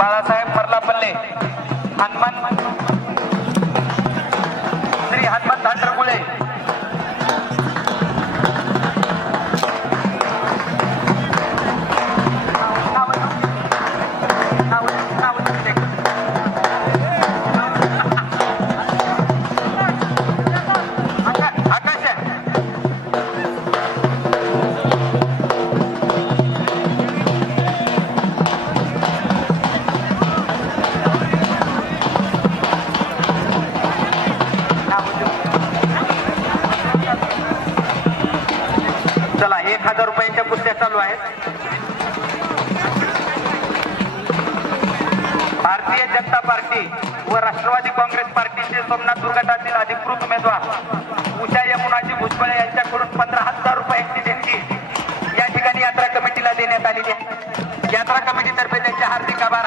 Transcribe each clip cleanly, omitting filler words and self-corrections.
बाळासाहेब मर्लापल्ले, हनुमान श्री हनुमान धांडरगुळे, चला 1000 रुपयांच्या कुस्त्या चालू आहेत. भारतीय जनता पार्टी व राष्ट्रवादी काँग्रेस पार्टीचे सोमनाथ दुर्गटातील अधिकृत उमेदवार उषा यमुनाजी भुजबळ यांच्याकडून 15,000 रुपयांची देणगी या ठिकाणी यात्रा कमिटीला देण्यात आलेली आहे. यात्रा कमिटीतर्फे त्यांचे हार्दिक आभार.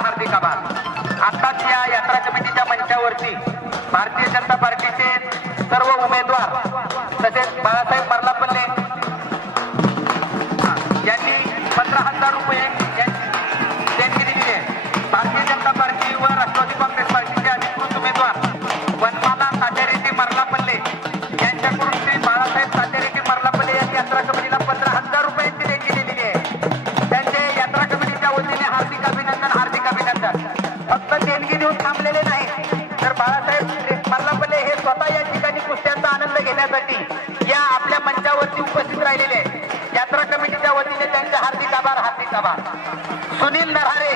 आताच या यात्रा कमिटीच्या मंचावरती भारतीय जनता पार्टीचे सर्व उमेदवार तसेच बाळासाहेब मर्लापल्ले यांनी 15,000 रुपये देणगी दिली आहे. भारतीय जनता पार्टी व राष्ट्रवादी काँग्रेस पार्टीचे अधिकृत उमेदवार वनमाला तात्यारेड्डी मर्लापल्ले यांच्याकडून श्री बाळासाहेब तात्यारेड्डी मर्लापल्ले यांनी यात्रा कमिटीला 15,000 रुपयांची देणगी दिलेली आहे. त्यांचे यात्रा कमिटीच्या वतीने हार्दिक अभिनंदन. फक्त देणगी देऊन थांबलेले नाही तर बाळासाहेब मर्लापल्ले हे स्वतः या ठिकाणी कुस्त्यांचा आनंद घेण्यासाठी या आपल्या मंचावरती उपस्थित राहिलेले आहेत. यात्रा कमिटीच्या वतीने त्यांचे हार्दिक आभार. सुनील नरहारे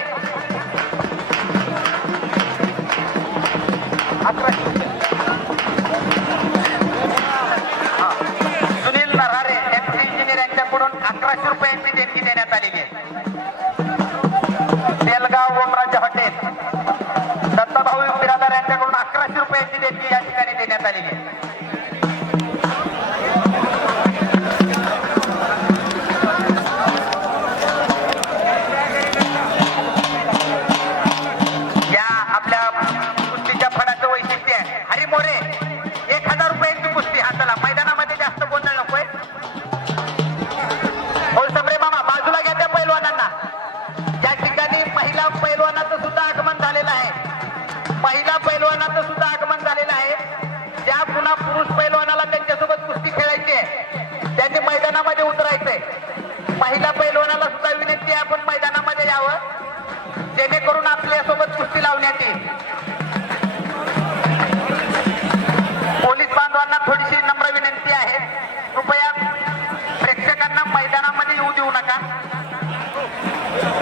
डेप्युटी इंजिनियर यांच्याकडून 1100 रुपयांची देणगी देण्यात आलेली आहे. तेलगाव ओमराजे हॉटेल दत्ताभाऊ बिरादार यांच्याकडून 1100 रुपयांची देणगी या ठिकाणी देण्यात आलेली आहे. महिला पैलवानाचं सुद्धा आगमन झालेलं आहे. ज्या पुन्हा पुरुष पैलवानाला त्यांच्यासोबत कुस्ती खेळायची आहे त्यांनी मैदानामध्ये उतरायचंय. महिला पैलवानाला सुद्धा विनंती आहे आपण मैदानामध्ये यावं जेणेकरून आपल्यासोबत कुस्ती लावण्यात येईल. पोलीस बांधवांना थोडीशी नम्र विनंती आहे, कृपया प्रेक्षकांना मैदानामध्ये येऊ देऊ नका.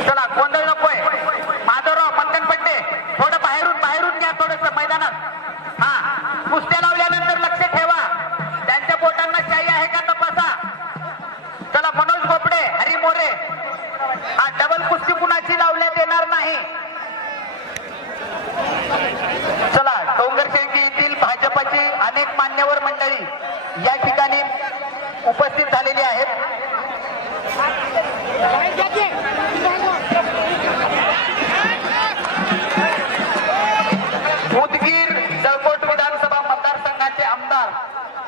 चला गोंधळ नकोय. माधवराव मंकनपट्टे थोडं बाहेरून घ्या थोडस मैदानात. कुस्त्या लावल्यानंतर लक्ष ठेवा, त्यांच्या बोटांना शाई आहे का तपासा. चला मनोज गोपडे, हरी मोरे, डबल कुस्ती कुणाची लावण्यात येणार नाही. चला डोंगरशेळकी येथील भाजपाची अनेक मान्यवर मंडळी या ठिकाणी उपस्थित झालेली आहेत. उदगीर जळकोट विधानसभा मतदारसंघाचे आमदार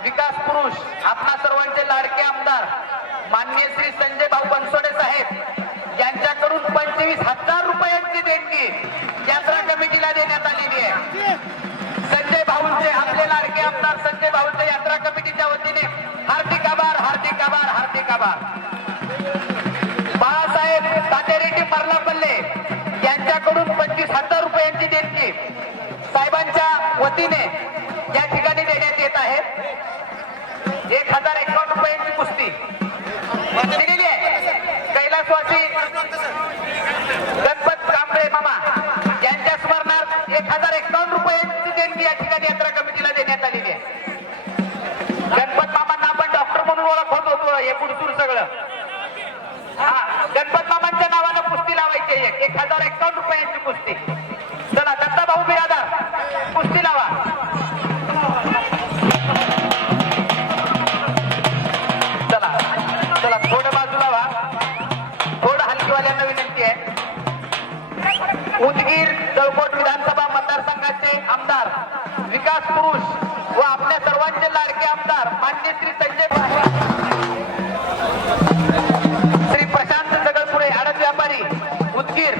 विकास पुरुष आपणा सर्वांचे लाडके आमदार माननीय श्री संजय भाऊ बनसोडे साहेब यांच्याकडून 25,000 रुपयांची देणगी यात्रा कमिटीला देण्यात आलेली आहे. संजय भाऊंचे आपले लाडके आमदार संजय भाऊंचे यात्रा कमिटीच्या वतीने हार्दिक आभार. बाळासाहेब तात्यारेड्डी मर्लापल्ले यांच्याकडून 25,000 रुपयांची देणगी साहेबांच्या वतीने या ठिकाणी देण्यात येत आहे. 1051 रुपयांची कुस्ती दिलेली आहे. कैलासवासी गणपत कांबळे मामा यांच्या स्मरणार्थ 1051 रुपयांची देणगी या ठिकाणी यात्रा कमिटीला देण्यात आलेली आहे. गणपत मामांना आपण डॉक्टर म्हणून ओळखत होतो. हे पुढसूर सगळं गणपत मामांच्या नावानं कुस्ती लावायची आहे. 1051 रुपयांची कुस्ती. चला दत्ताभाऊ बिरादार कुस्ती लावा. चला थोडं बाजूला व्हा. थोडं हलकीवाल्यांना विनंती आहे. उदगीर जळकोट विधानसभा मतदारसंघाचे आमदार विकास पुरुष व आपल्या सर्वांचे लाडके आमदार माननीय श्री संजय श्री प्रशांत जगलपुरे आडत व्यापारी उदगीर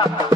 सात